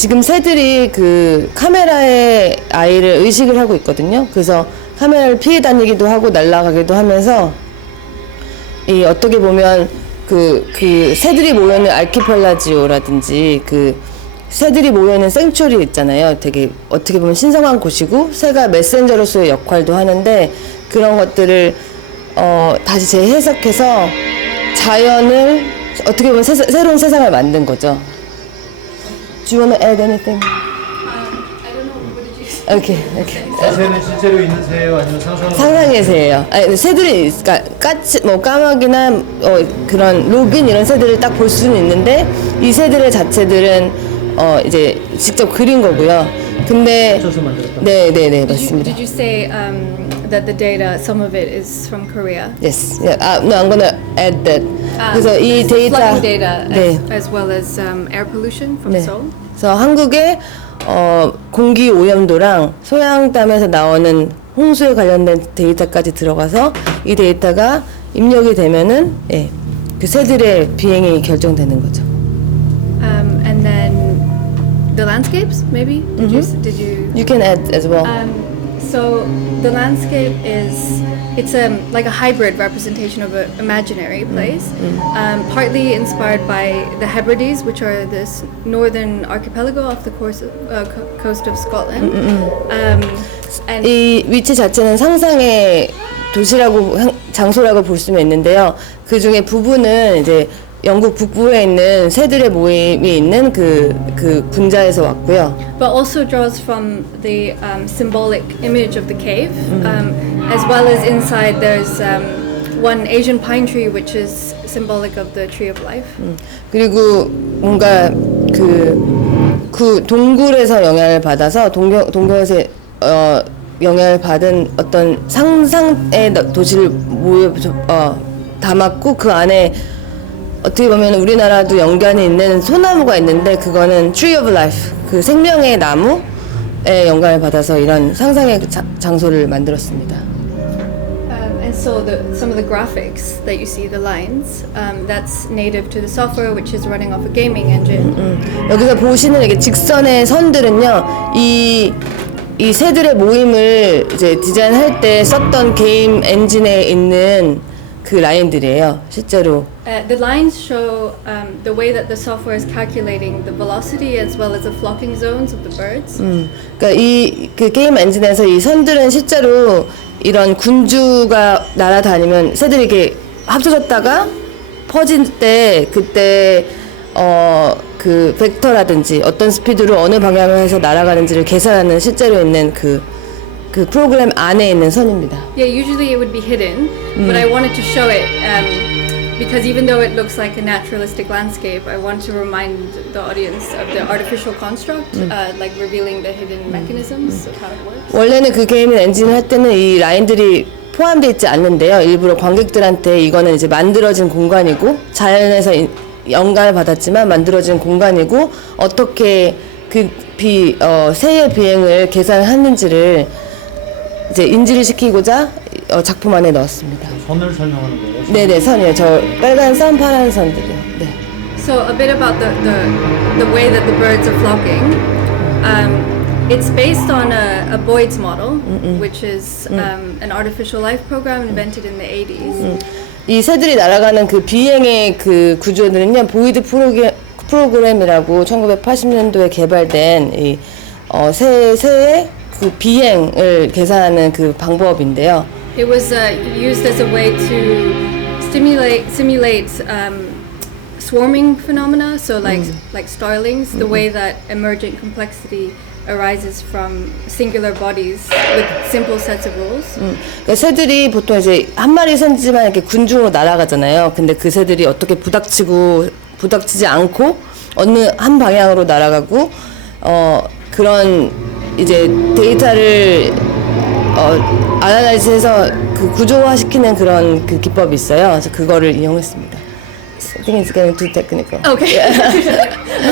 지금 새들이 그 카메라에 아이를 의식을 하고 있거든요. 그래서 카메라를 피해 다니기도 하고 날아가기도 하면서 이 어떻게 보면 그, 그 새들이 모여있는 알키펠라지오라든지 그 새들이 모여있는 생츄리 있잖아요. 되게 어떻게 보면 신성한 곳이고 새가 메신저로서의 역할도 하는데 그런 것들을 어, 다시 재해석해서 자연을 어떻게 보면 새, 새로운 세상을 만든 거죠. Do you want to add anything? Say? Okay, okay. 새는 실제로 있는 새예요, 아니면 상상으로? 상상의 새예요. 아니, 새들이 그러니까 까치 뭐 까마귀나 어, 그런 로빈 이런 새들을 딱 볼 수는 있는데 이 새들의 자체들은 어 이제 직접 그린 거고요. 근데 만들었다. 네, 네, 네, 맞습니다. did you say um, that the data, some of it is from Korea? Yes. Yeah. 아, no, I'm gonna add that. Ah, 그래서 이 it's 데이터 flooding data 네. as, as well as um, air pollution from 네. Seoul. 그래서 한국의 어, 공기 오염도랑 소양담에서 나오는 홍수에 관련된 데이터까지 들어가서 이 데이터가 입력이 되면은 예, 그 새들의 비행이 결정되는 거죠. Um, and then the landscapes, maybe? Did you? s- Did you? You can add as well. Um, so the landscape is it's um, like a hybrid representation of an imaginary place, um, partly inspired by the Hebrides, which are this northern archipelago off the course of, uh, co- coast of Scotland. Um, and 이 위치 자체는 상상의 도시라고 향- 장소라고 볼 수는 있는데요. 그 중에 부분은 이제 영국 북부에 있는 새들의 모임이 있는 그, 그 분자에서 왔고요. but also draws from the um, symbolic image of the cave, um, as well as inside there's um, one Asian pine tree, which is symbolic of the tree of life. 그리고 뭔가 그, 그 동굴에서 영향을 받아서 동경, 동경에서 어, 영향을 받은 어떤 상상의 너- 도시를 모여 어, 담았고 그 안에 어떻게 보면 우리나라도 연관이 있는 소나무가 있는데 그거는 Tree of Life 그 생명의 나무에 영감을 받아서 이런 상상의 자- 장소를 만들었습니다. Um, and so the, some of the graphics that you see, the lines, um, that's native to the software, which is running off a gaming engine. 여기서 보시는 이게 직선의 선들은요, 이, 이 새들의 모임을 이제 디자인할 때 썼던 게임 엔진에 있는 그 라인들이에요, 실제로. Uh, the lines show um, the way that the software is calculating the velocity as well as the flocking zones of the birds. 그러니까 이그 게임 엔진에서 이 선들은 실제로 이런 군주가 날아다니면 새들이 이렇게 합쳐졌다가 퍼질 때 그때 어 그 벡터라든지 어떤 스피드로 어느 방향을 해서 날아가는지를 계산하는 실제로 있는 그 그 프로그램 안에 있는 선입니다. Yeah, usually it would be hidden, but I wanted to show it um, because even though it looks like a naturalistic landscape, I want to remind the audience of the artificial construct, uh, like revealing the hidden mechanisms of how it works. 원래는 그 게임 엔진을 할 때는 이 라인들이 포함되어 있지 않는데요. 일부러 관객들한테 이거는 이제 만들어진 공간이고 자연에서 이- 영감을 받았지만 만들어진 공간이고 어떻게 그 비, 어, 새의 비행을 계산했는지를 이제 인지를 시키고자 어, 작품 안에 넣었습니다. 선을 설명하는 거예요? 네네 선이요. 저 빨간 선, 파란 선들이요. 네. So a bit about the, the, the way that the birds are flocking. Um, it's based on a, a Boyd's model, which is um, an artificial life program invented in the 80s. 이 새들이 날아가는 그 비행의 그 구조들은요 보이드 프로게, 프로그램이라고 1980년도에 개발된 이 어, 새, 새의 그 비행을 계산하는 그 방법인데요. It was uh, used as a way to stimulate simulate um, swarming phenomena. So like like starlings, the way that emergent complexity arises from singular bodies with simple sets of rules. 그러니까 새들이 보통 이제 한 마리 새지만 이렇게 군중으로 날아가잖아요. 근데 그 새들이 어떻게 부닥치고 부닥치지 않고 어느 한 방향으로 날아가고 어 그런 이제 데이터를 어 아나라이즈해서 그 구조화시키는 그런 그 기법이 있어요. 그래서 그거를 이용했습니다. I think it's getting too technical. Okay.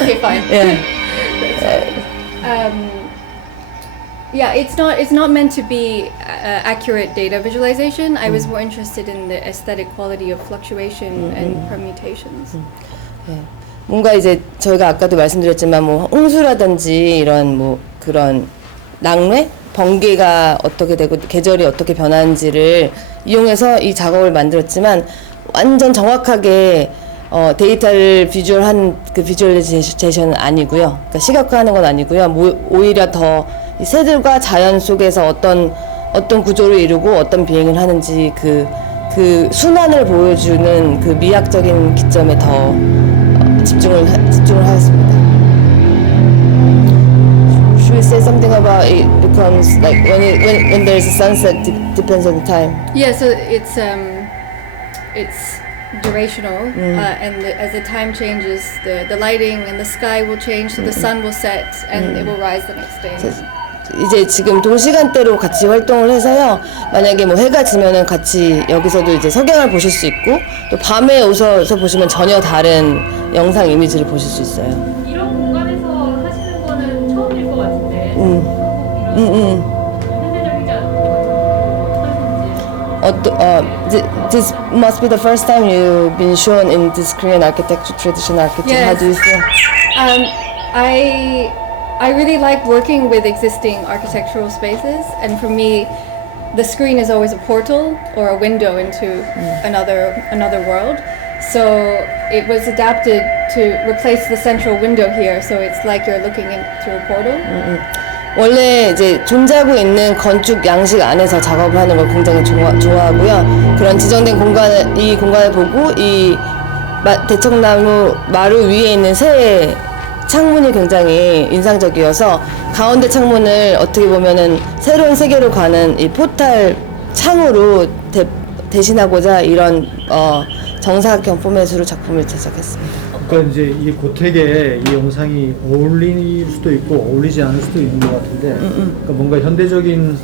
okay, fine. Yeah. Um, yeah, it's not it's not meant to be uh, accurate data visualization. I was more interested in the aesthetic quality of fluctuation and permutations. 뭔가 이제 저희가 아까도 말씀드렸지만 뭐 홍수라든지 이런 뭐 그런 낙뢰, 번개가 어떻게 되고 계절이 어떻게 변하는지를 이용해서 이 작업을 만들었지만 완전 정확하게 어, 데이터를 비주얼한 그 비주얼리제이션은 아니고요. 그러니까 시각화하는 건 아니고요. 모- 오히려 더이 새들과 자연 속에서 어떤 어떤 구조를 이루고 어떤 비행을 하는지 그, 그 순환을 보여주는 그 미학적인 기점에 더 어, 집중을 하- 집중을 하였습니다. Should we say something about it becomes like when it, when when there's a sunset de- depends on the time. Yeah, so it's um, it's durational, uh, and the, as the time changes, the the lighting and the sky will change. So the sun will set and it will rise the next day. 이제 지금 동시간대로 같이 활동을 해서요. 만약에 뭐 해가 지면은 같이 여기서도 이제 석양을 보실 수 있고 또 밤에 오셔서 보시면 전혀 다른 영상 이미지를 보실 수 있어요. 응응. Uh, this must be the first time you've been shown in this Korean architecture, traditional architecture. Yes. How do you feel? Um, I I really like working with existing architectural spaces, and for me, the screen is always a portal or a window into mm. another another world. So it was adapted to replace the central window here, so it's like you're looking in through a portal. Mm. 원래 이제 존재하고 있는 건축 양식 안에서 작업을 하는 걸 굉장히 좋아, 좋아 하고요. 그런 지정된 공간을 이 공간을 보고 이 마- 대청나무 마루 위에 있는 새 창문이 굉장히 인상적이어서 가운데 창문을 어떻게 보면은 새로운 세계로 가는 이 포탈 창으로 대, 대신하고자 이런 어, 정사각형 포맷으로 작품을 제작했습니다. 그러니까 이제 이 고택에 이 영상이 어울릴 수도 있고 어울리지 않을 수도 있는 것 같은데 그러니까 뭔가 현대적인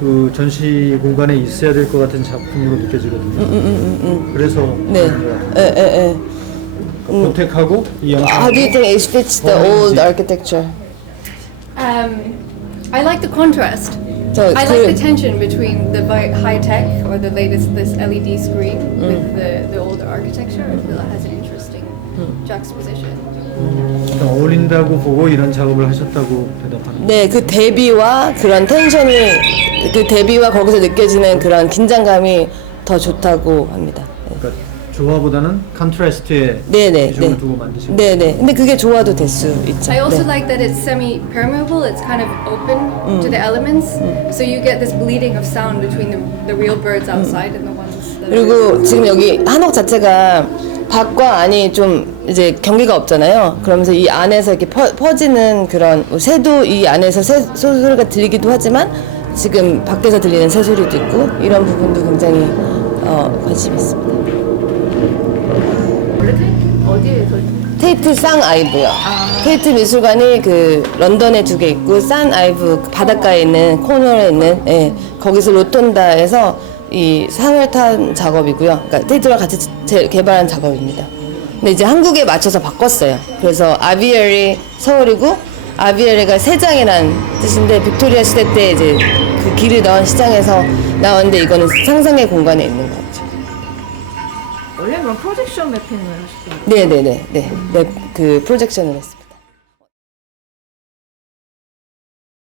그 전시 공간에 있어야 될 것 같은 작품으로 느껴지거든요. 그래서 네, 그런 것 같아요. 에, 에, 에. 그러니까 고택하고 이 영상 How do you think it fits the old architecture? Um, I like the contrast. 저 I 그- like the tension between the vi- high tech or the latest this LED screen with the, the older architecture. I feel it has an interesting juxtaposition. 그러니까 어울린다고 보고 이런 작업을 하셨다고 대답하는 네, 그 대비와 그런 텐션이 그 대비와 거기서 느껴지는 그런 긴장감이 더 좋다고 합니다. 그러니까 조화보다는 컨트라스트에 네, 네, 비중을 네. 두고 만드신 네, 네. 근데 그게 좋아도 될 수 있죠. I also 네. like that it's semi-permeable. It's kind of open to the elements, so you get this bleeding of sound between the, the real birds outside and the ones. That are 그리고 지금 여기 한옥 자체가 밖과 안이 좀 이제 경계가 없잖아요. 그러면서 이 안에서 이렇게 퍼, 퍼지는 그런 뭐 새도 이 안에서 새 소리가 들리기도 하지만 지금 밖에서 들리는 새 소리도 있고 이런 부분도 굉장히 어, 관심 있습니다. 어디에서 테이트 쌍 아이브요. 테이트 미술관이 그 런던에 두 개 있고 산 아이브 그 바닷가에 있는 코너에 있는 예, 거기서 로톤다에서 이 상을 탄 작업이고요. 그러니까 테이트랑 같이 재, 개발한 작업입니다. 근데 이제 한국에 맞춰서 바꿨어요. 그래서 아비에리 서울이고 아비에리가 세장이란 뜻인데 빅토리아 시대 때 이제 그 길을 넣은 시장에서 나왔는데 이거는 상상의 공간에 있는 거죠. 원래 그럼 프로젝션 매핑을 하셨던 네네네 네. 네. 그 프로젝션을 했습니다.